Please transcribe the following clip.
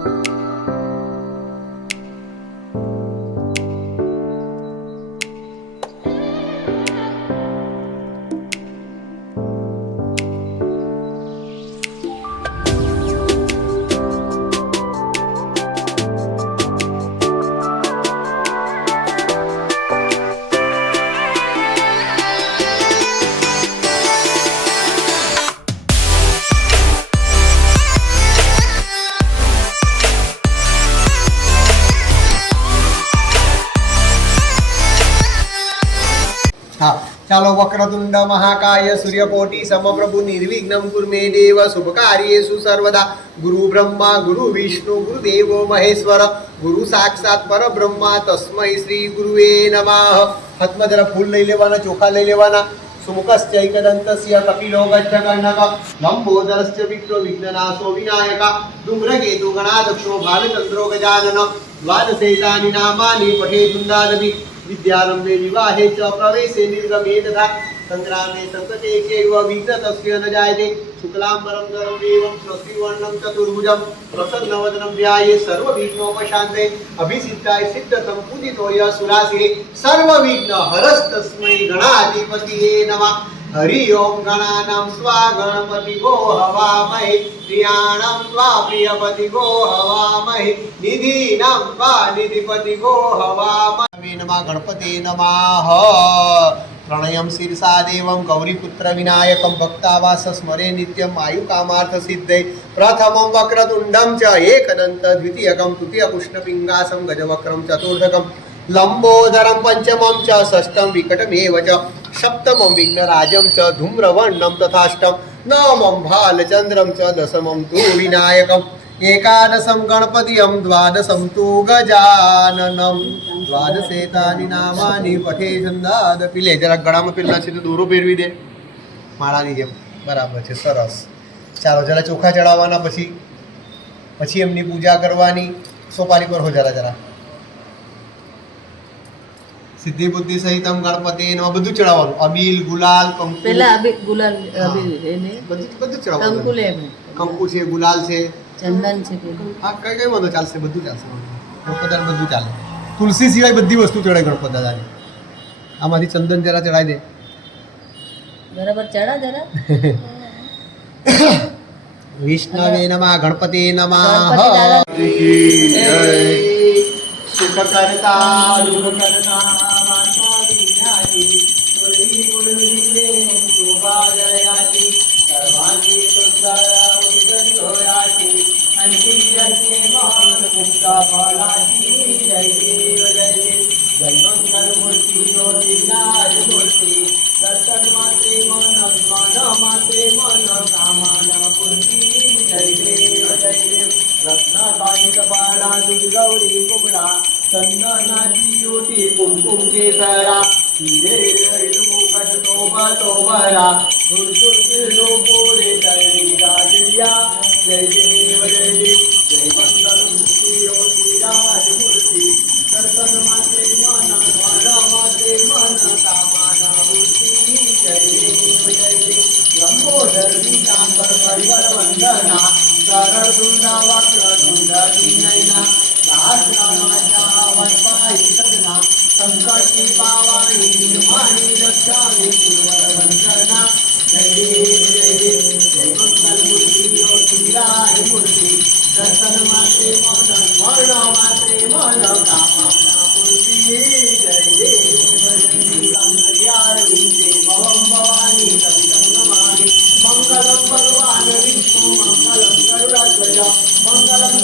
हाँ चलो वक्रतुंड महाकाय सूर्यकोटि समप्रभु निर्विघ्नं कुरु मे देव शुभकार्येषु सर्वदा गुरु ब्रह्मा गुरु विष्णु गुरुदेवो महेश्वर गुरु साक्षात परब्रह्मा तस्मै श्री गुरुवे नमः। हाथ में जरा फूल लई लेवाना, चोखा लई लेवाना। सुमुखश्चैकदन्तस्य कपिलो गच्छकर्णक लंबोदरस्य विघ्नो विघ्ननाशो विनायक धूम्रकेतु गणाध्यक्षो भालचन्द्रो गजानन द्वादशैतानि नामानि पठेतुन्दादपि विद्यारंभे विवाहे च प्रवेशे निर्गमे तथा संग्रामे संकटे चैव विघ्नतस्य न जायते शुक्लाम्बरधरं देवं स्वस्तिवर्णं चतुर्भुजं प्रसन्नवदनं ध्याये सर्वविघ्नोपशान्ते अभिसिद्धाय सिद्धतं पूजितो यः सुरासिरे सर्वविघ्नहरस्तस्मै गणाधिपतये नमः। हरि ओम गणानां स्वा गणपतिगो हवामहे प्रियाणां स्वा प्रियपतिगो हवामहे निधीनां स्वा निधिपतिगो हवामहे नमः। गणपते नमः। प्रणयं शीर्षा देवं गौरीपुत्र विनायकं भक्तावास स्मरे नित्यं आयुकामार्थ सिद्धे प्रथमं वक्रतुण्डं च एकदन्त द्वितीयकं तृतीयकृष्णपिङ्गासं गजवक्रं चतुर्थकं लंबोदरं पंचमं च षष्ठं विकटमेव च सप्तमं विघ्नराजं च धूम्रवर्णं तथाष्टं नवमं भालचन्द्रं च दशमं तु विनायकम् एकादशं गणपतिं द्वादशं तु गजाननं द्वादशेतानि नामानि पठे छंदादपि। ले जरा गळाમાં પેલા છે તો દોરો ફેરવી દે માળાની જેમ બરાબર છે સરસ। ચાલો જરા ચોખા ચડાવવાના, પછી એમની પૂજા કરવાની। સોપારી પર હો જરા જરા સિદ્ધિ બુદ્ધિ સહિતમ ગણપતિ નમઃ બધું ચડાવવાનું। અબીલ ગુલાલ કંકુ પેલા અબીલ ગુલાલ અબીલ એને બધું ચડાવવાનું। કંકુ લે કંકુ છે, ગુલાલ છે, ચંદન છે હા કઈ વાંધો ચાલશે, બધું ચાલશે। ગણપતિને બધું ચાલે। તુલસી સિવાય બધી વસ્તુ ચડાય ગણપતિ દાદાને। આમાંથી ચંદન જરા ચડાવી દે બરાબર ચડા જરા। વિષ્ણવે નમઃ ગણપતિ નમઃ। સુખ કરતા દુઃખ કરતા વાસા વિનાશી સુરવી ગુરુવિંદે શોભાદયાતી સર્વાંગી સુંદર ઉદિત હોયાતી અંતિ જન્મે મહાન મુક્તા ફલાતી જય દેવ જય દેવ જય મંગલ મૂર્તિ જ્યોતિર્નાથ મૂર્તિ દર્શન માત્રે મન માત્રે મન કામના પૂર્તિ જય દેવ જય દેવ રત્ન કાંચ બાળા ગૌરી कुबड़ा चंदनाची ओटी कुमकुम केसरा हिरे मुगट तोबा तोबरा झुरझुर बोले जय राजया जय देव जय देव जय मंगल मूर्ति राज मूर्ति दर्शन मात्रे मन मात्रे मन कामना मूर्ति जय देव जय देव लंबोदर पीतांबर परिवर वंदना सरळ दुंडा वक्र दुंडा नैना संकटी पावाणी निर्माणी रक्षामी वंदना जय देव जय देव जय मंगल मूर्ति ज्योतिराज मूर्ति दर्शन मात्रे मन वर्ण मात्रे मन कामना मूर्ति जय देव जय भवं भवानी सवितं नमामि मंगलं भगवान् विष्णु मंगलं गरुडाध्वज मंगलं